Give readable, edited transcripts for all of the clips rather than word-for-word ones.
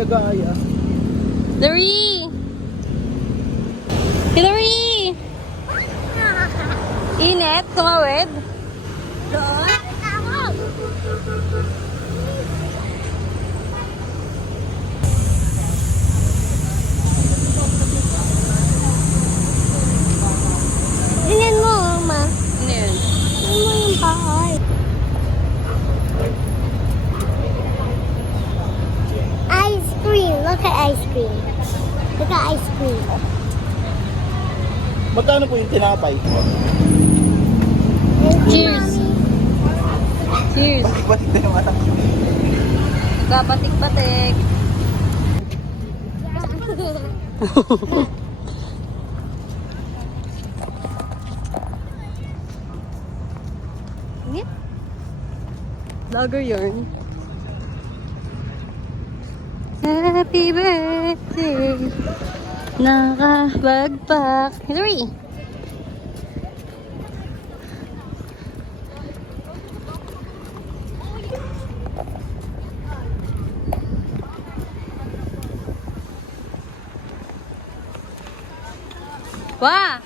gaya-gaya. Hillary! Hillary! Init? Tumawid? Doon? Tingnan mo, Ma. Ano yun? Tingnan mo yung bahay. Ice cream. Look at ice cream. Look at ice cream. Magkano po yung tinapay? Cheers! Cheers! Ba't na yung anak nyo? Kapatik-patik. Ngit. Vlogger yarn. Happy birthday. Nakabagpak. Hillary. Wah!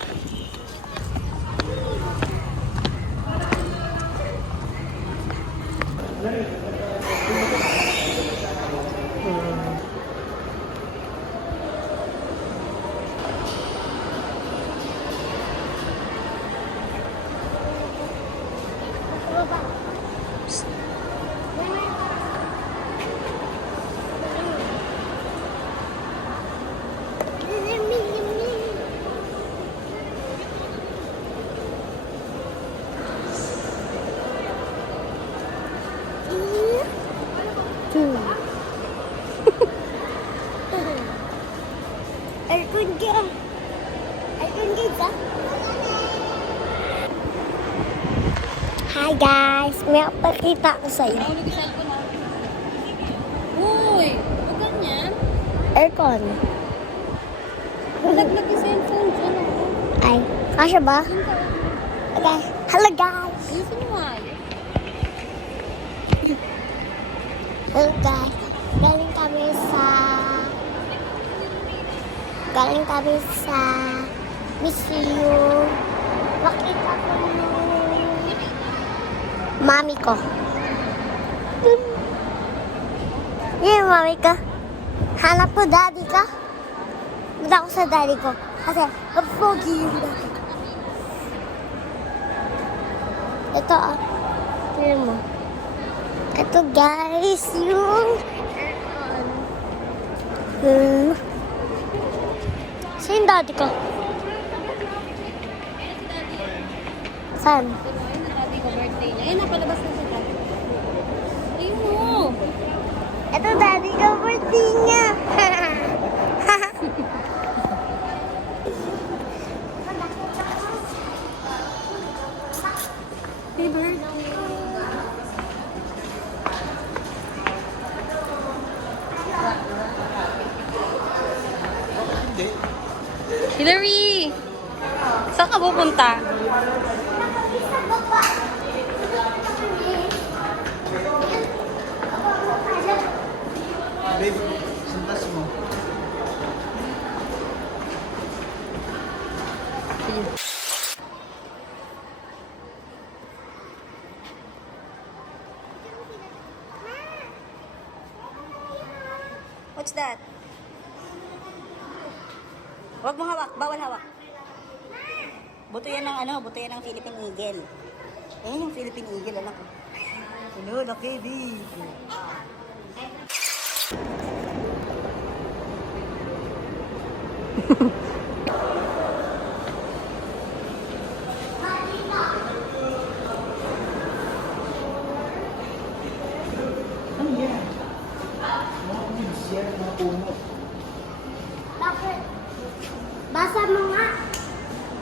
Aircon ka. Aircon ka. Hi guys, may pakita ko sa iyo. Nahulog yung cellphone na. Uy! Huwag ganyan. Aircon. Malaglag yung cellphone dyan. Ay, kasya ba? Okay. Hello guys. Ayusin mo nga. Hello guys. Galing kami sa museum. Makita ko yung mami ko. Yun yung mami ko. Hanap ko daddy ka. Punta ko sa daddy ko. Kasi, pogi yung daddy ko. Ito ah. Tignan mo. Ito guys, yung saan yung daddy ko? Saan? Ayun na daddy ko birthday niya. Ayun, napalabas na sa daddy. Ayun mo. Ito daddy ko birthday niya. Happy birthday. Hillary! Saan ka pupunta? Babe, sintas mo. What's that? Huwag mo hawak, bawal hawak. Buto yan ng Philippine Eagle. Ayan yung Philippine Eagle, anak ko. Hello, laki, babe. Ano yan? Mga woods yan, mga puno. Bakit? Basa mo nga.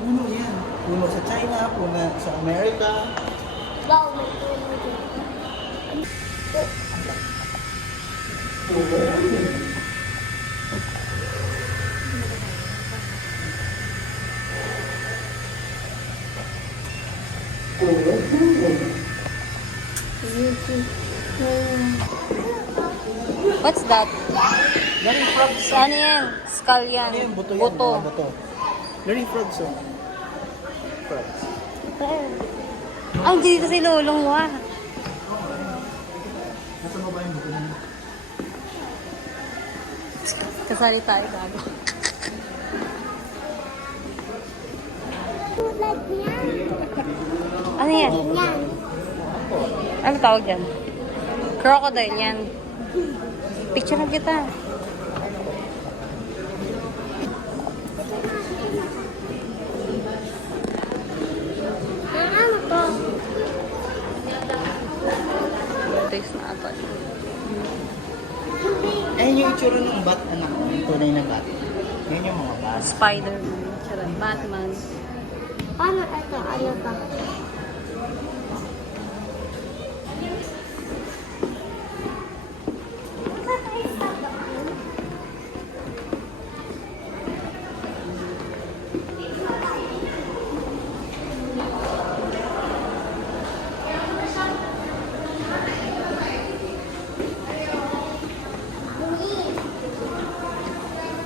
Puno yan. Puno sa China, puno sa Amerika. Wow, may puno dito. What's that? Learning frogs. Ano yan? Skull yan. Ano yan? Buto yan. Buto. Mga buto. Learning frogs, oh. Frogs. Ang dito si Lolong mo ah. Nasa baba yung buto niya. Kasali tayo bago. Like yan. Ano yan? Yan. Ano tawag dyan? Crocodile yan. Picture na kita. Ano to? Taste na ata. Ayun yung itsura ng bat, anak. Yung tunay na bat. Yan yung mga bat. Spider-Man. Charot. Batman. Paano ito? Ano to?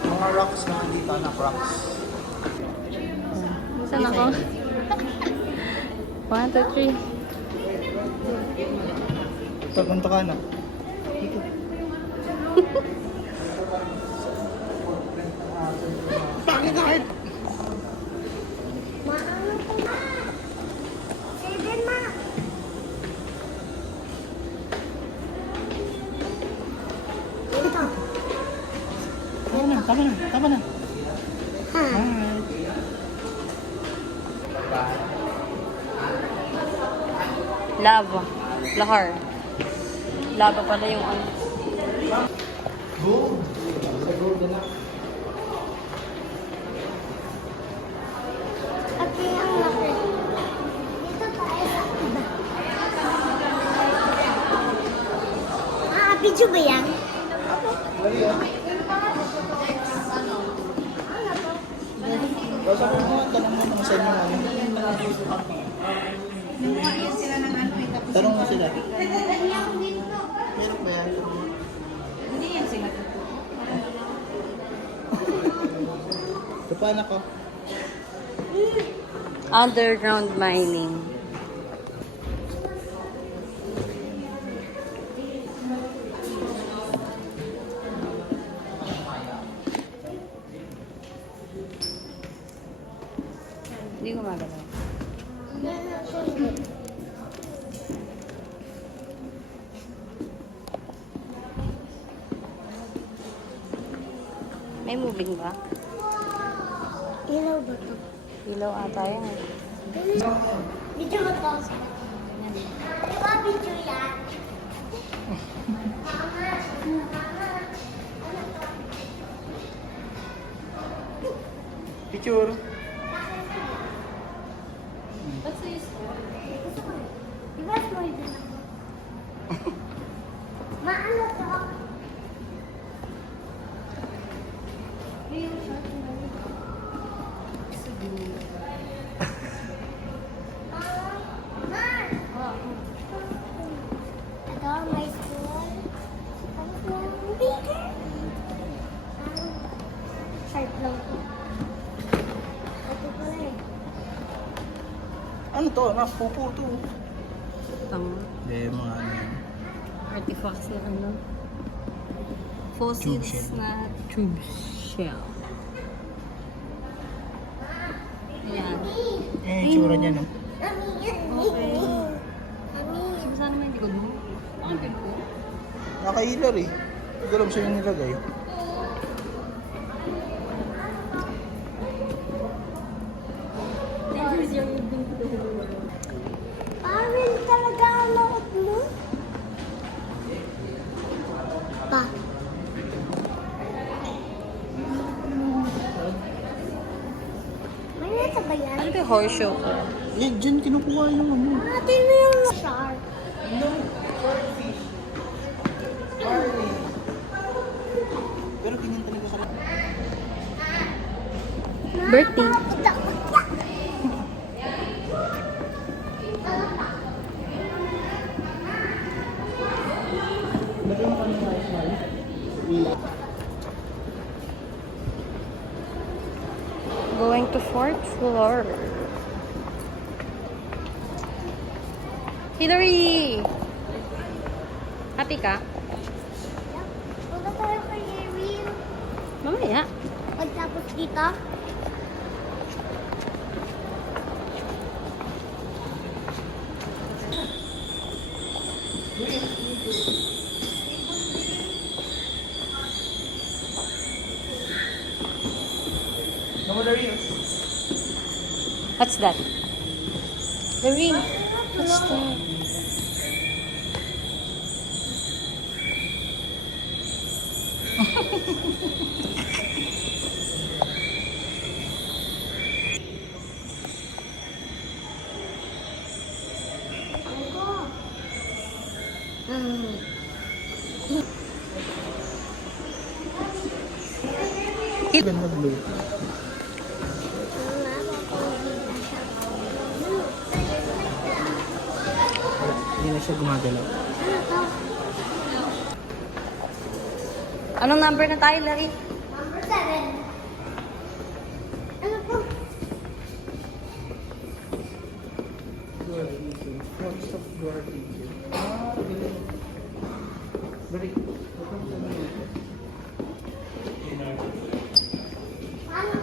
Mga rocks na dito, anak. Rocks. Saan ako? 1, 2, 3. Ito, punta ka, anak. Bakit kahit? Maano to ma? 7 ma. Ito. Tama na. Tama na. Ha? Alright. Lava. Lahar. Lava pala yung ano. Gold. Sa gold, anak. At yung ang laki. Dito tayo sa iba. Video ba yan? Dali, ah. Basta ko mo, tanong mo kung saan yung ano. Tanong mo sila. Meron ba yan? Hindi yan sila. Ito pa, anak ko. Underground mining. Hindi ko magalaw. May moving ba? Ilaw ba ito? Ilaw ata yan. Video ba ito? Di ba video yan? Picture. Di ba small din ako? Maano to? Ito, may school. Tapos may bigger. Sharp lang to. Ito pala eh. Ano to, anak? Pupo to. Tama. Hindi, mga ano yan. Artifacts na ano. Tube Fossils shell. na tube shell. Ayan. Eh, itsura niya, no? Okay. Sabi sana naman hindi ko mo. Ang pin ko. Naka-healer eh. Hindi ko alam sa'yo nilagay. Parang talaga ang laot mo. Pa. May nasa ba yan? Ano ba yung horseshoe ko? Eh, dyan kinukuha yung ano. Natin mo yung shark. No, fish. Marley. Pero ganyan talaga ka. Birthday. 4th floor. Hillary! Happy ka? Punta tayo kay Erin. Mamaya. Pagtapos dito. What's that? Loreen, what's that? Ganda blue. Wala, hindi na siya gumagalaw. Ano to? Anong number na tayo, Larry? Number 7. Ano po? Door feature. Front of door feature. Galing. Balik. Ano?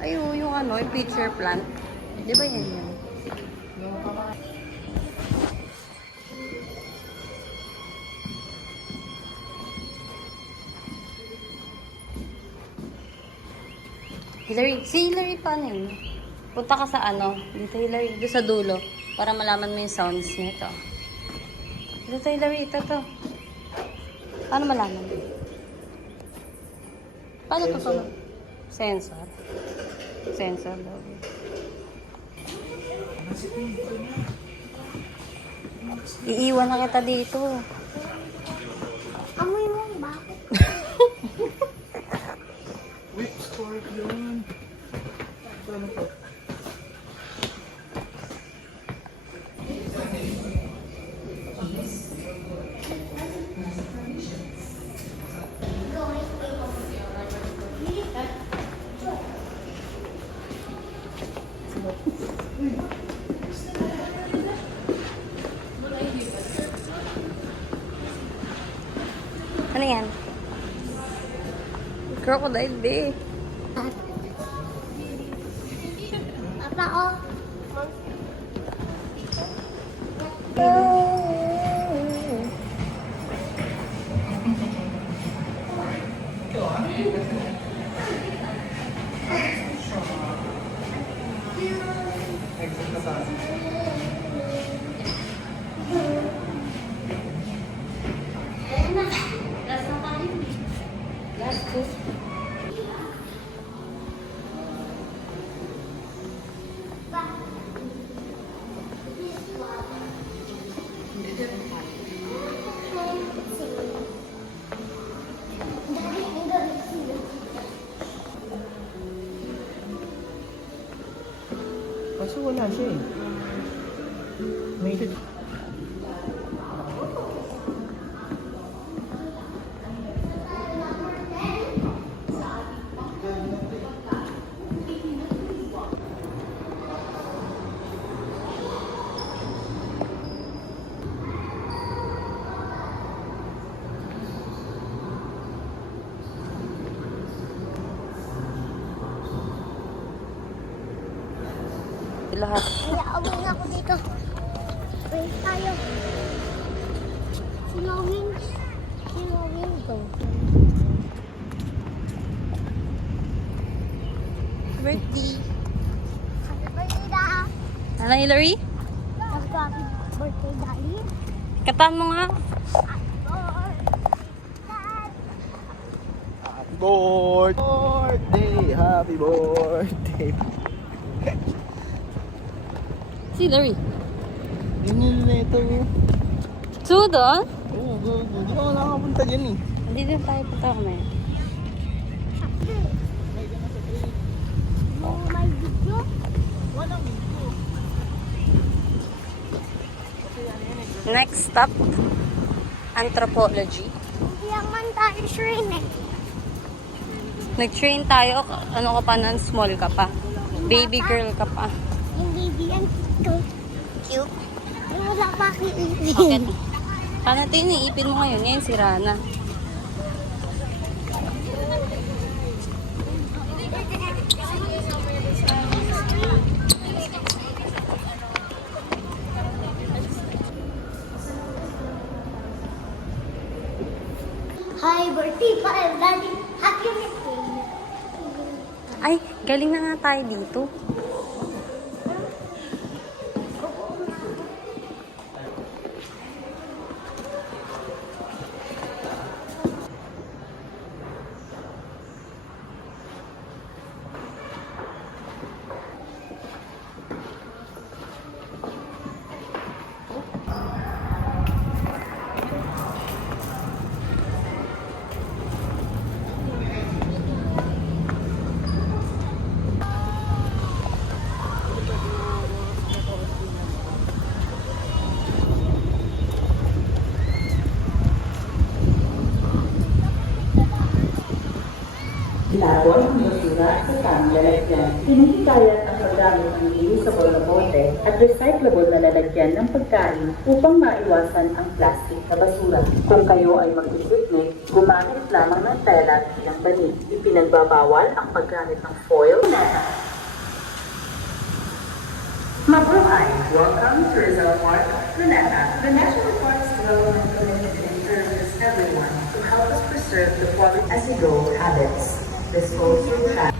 Ay, oh, yung ano, yung pitcher plant. Di ba yan yan? Hillary, si Hillary paano yun? Punta ka sa ano, dito Hillary, dito sa dulo, para malaman mo yung sounds nito. Dito Hillary, ito to. Paano malaman? Paano to pa? Sensor. Sensor daw. Iiwan na kita dito. Amoy mo, bakit? Wait, scorpion. Ano po? Ano yan? Crocodile Bay. Papa, oh. Kaso wala siya eh. May Lahat. Kaya away na ako dito. Wait tayo. Sinawin. Sinawin ko. Birthday. Happy birthday, Da. Ano, Hillary? Happy birthday, Daddy. Kataan mo nga. Happy birthday. Si Hillary. Yun yun na ito. Two doon? Oo, go. Hindi ka nakakapunta dyan eh. Hindi din tayo punta kami. Oh, my video. Walang video. Next stop, anthropology. Hindi naman tayo sure eh. Nag-train tayo. Ano ka pa nun? Small ka pa. Baby girl ka pa. Yung baby yan, cute. Cute. Yung wala pa kiipin. Bakit? Paano natin iniipin mo ngayon? Ngayon si Rana. Hi, birthday pa. Daddy, happy birthday. Ay, galing na nga tayo dito. Tinapon ang basura sa tamang lalagyan. Hinihikayat ang paggamit ng reusable na bote at recyclable na lalagyan ng pagkain upang maiwasan ang plastic na basura. Kung kayo ay mag-picnic, gumamit lamang ng tela bilang damit. Ipinagbabawal ang paggamit ng foil. Mabuhay! Welcome to Rizal Park, Luneta. The National Parks Development Commission encourages everyone to help us preserve the quality as-you-go habits. Disposal trash.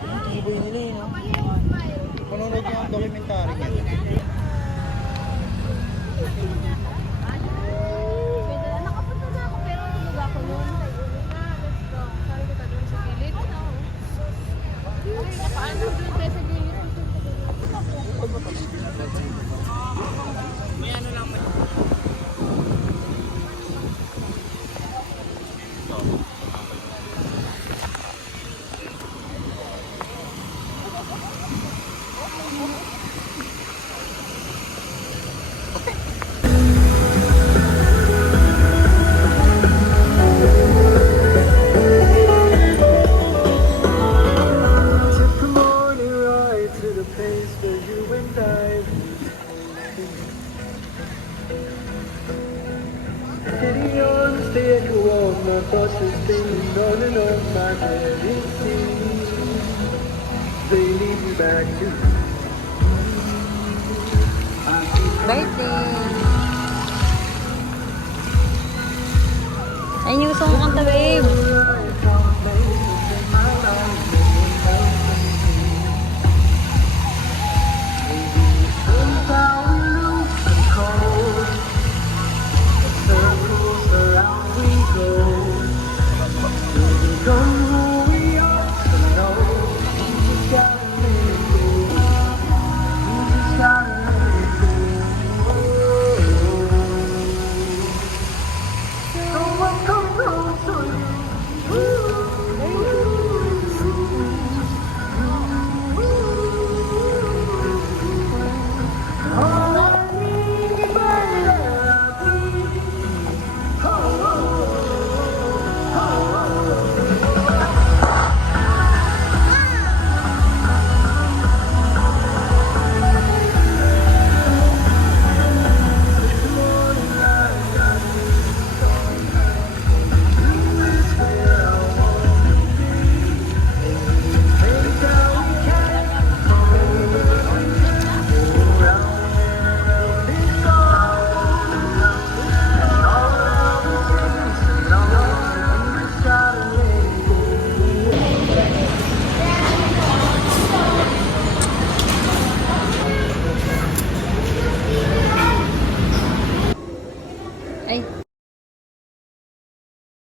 Ang tibay nila yun, no? Manonood yung documentary niya. Took the morning ride to the place where you and I sitting on the stairway wall, my thoughts are spinning on and on my head. It seems they lead me back to Birthday! Ayun yung gusto kong kanta, babe.